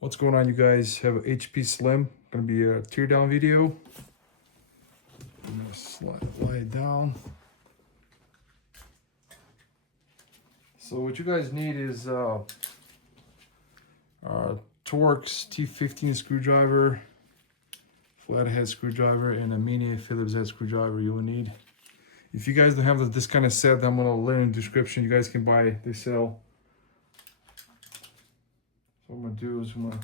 What's going on, you guys? Have a HP Slim. Gonna be a teardown video. I'm gonna lie it down. So what you guys need is Torx T15 screwdriver, flathead screwdriver, and a mini Phillips head screwdriver you will need. If you guys don't have this kind of set, I'm gonna link in the description. You guys can buy, they sell. So what I'm gonna do is I'm gonna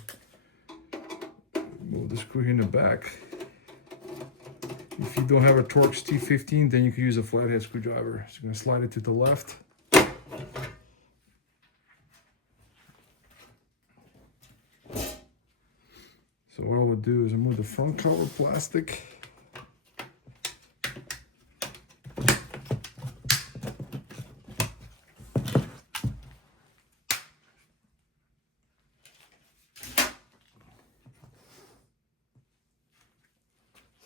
remove the screw here in the back. If you don't have a Torx T15, then you can use a flathead screwdriver. So I'm gonna slide it to the left. So what I would do is remove the front cover plastic.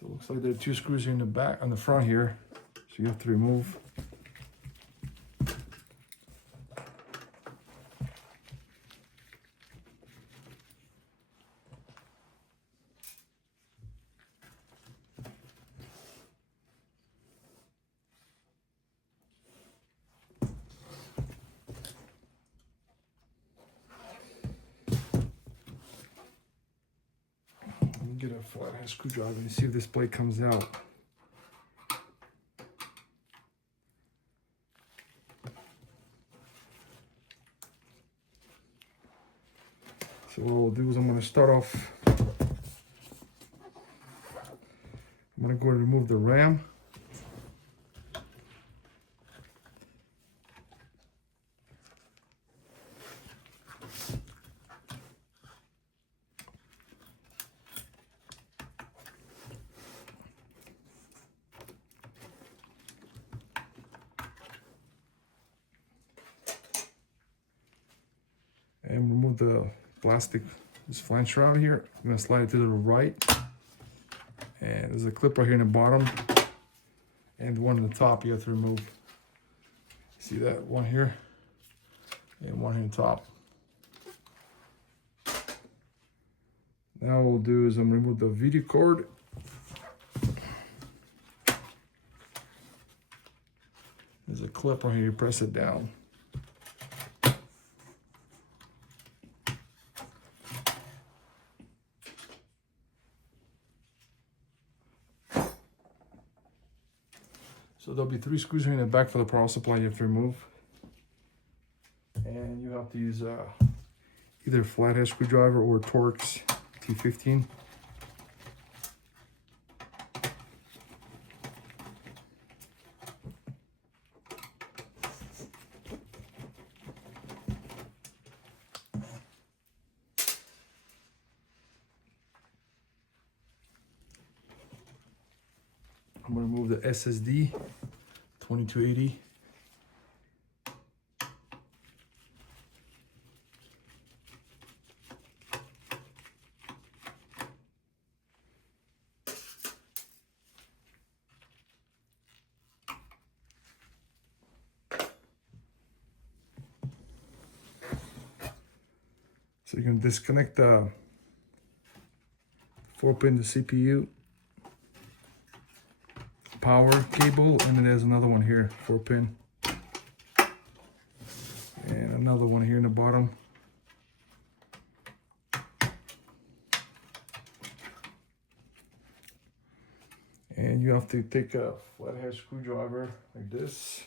So it looks like there are two screws here in the back, on the front here. So you have to remove. Get a flathead screwdriver and see if this blade comes out. So what we'll do is I'm going to start off. I'm going to go and remove the ram. And remove the plastic, this flange around here. I'm gonna slide it to the right. And there's a clip right here in the bottom. And one in the top you have to remove. See that? One here. And one here in the top. Now what we'll do is I'm gonna remove the video cord. There's a clip right here, you press it down. So there'll be 3 screws here in the back for the power supply you have to remove. And you have to use either a flathead screwdriver or a Torx T15. I'm going to remove the SSD 2280. So you can disconnect the 4-pin to CPU power cable, and then there's another one here, 4-pin, and another one here in the bottom. And you have to take a flathead screwdriver like this.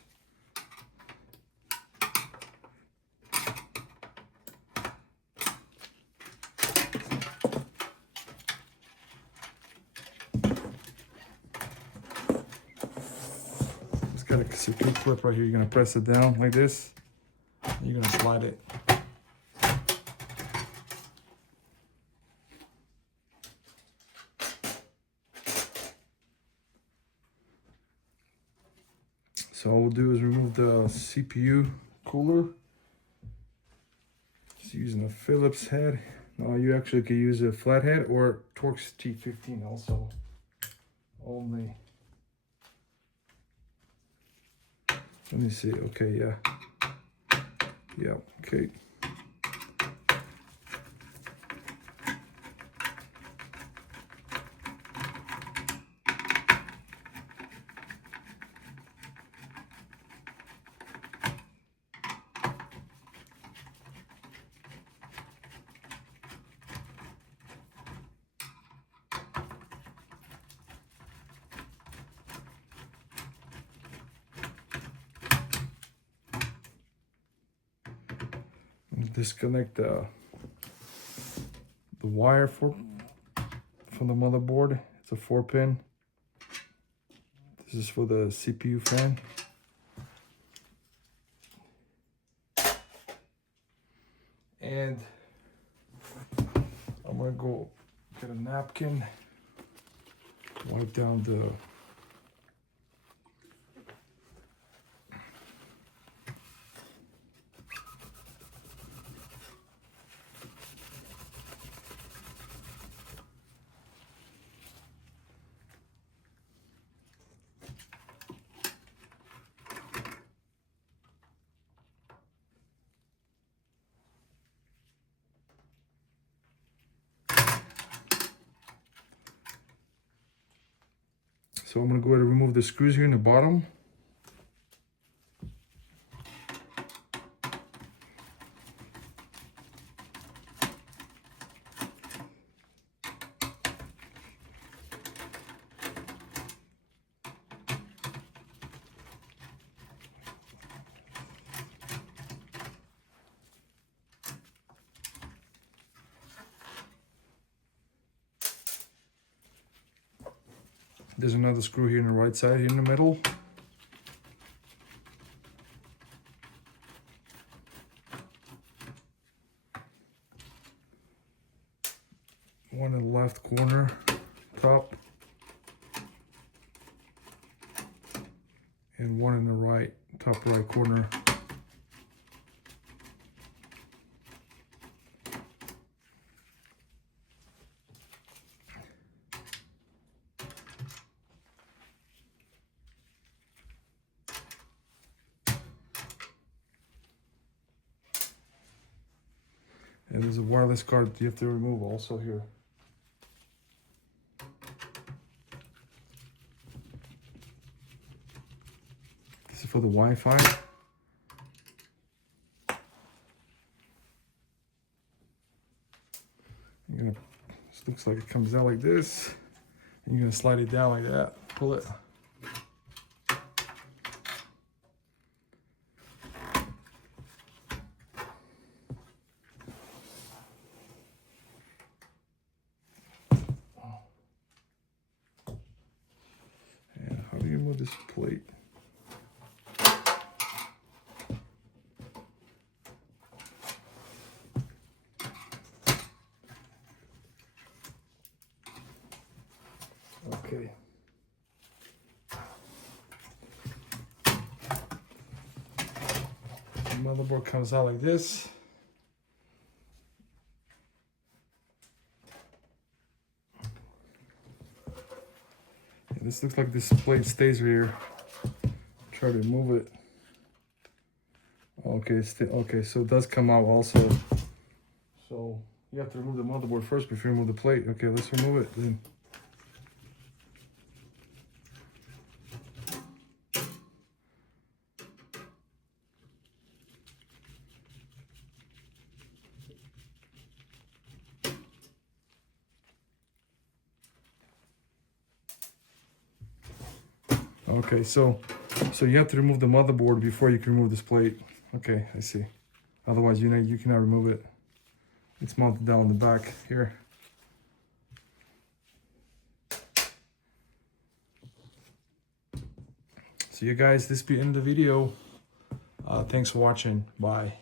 Got a secure clip right here. You're gonna press it down like this. And you're gonna slide it. So all we'll do is remove the CPU cooler. Just using a Phillips head. No, you actually can use a flathead or Torx T15 also. Only. Let me see. Okay, yeah. Yeah, okay. disconnect the wire from the motherboard. It's a 4-pin. This is for the CPU fan. And I'm gonna go get a napkin, wipe down the So I'm going to go ahead and remove the screws here in the bottom. There's another screw here on the right side, here in the middle. One in the left corner, top. And one in the right, top right corner. And there's a wireless card you have to remove also here. This is for the Wi-Fi. This looks like it comes out like this. And you're gonna slide it down like that, pull it. How do you move this plate? Okay. The motherboard comes out like this. This looks like this plate stays here. Try to remove it. Okay, okay, so it does come out also. So you have to remove the motherboard first before you remove the plate. Okay, let's remove it then. Okay, so you have to remove the motherboard before you can remove this plate. Okay, I see. Otherwise, you cannot remove it. It's mounted down in the back here. So you guys, this be the end of the video. Thanks for watching. Bye.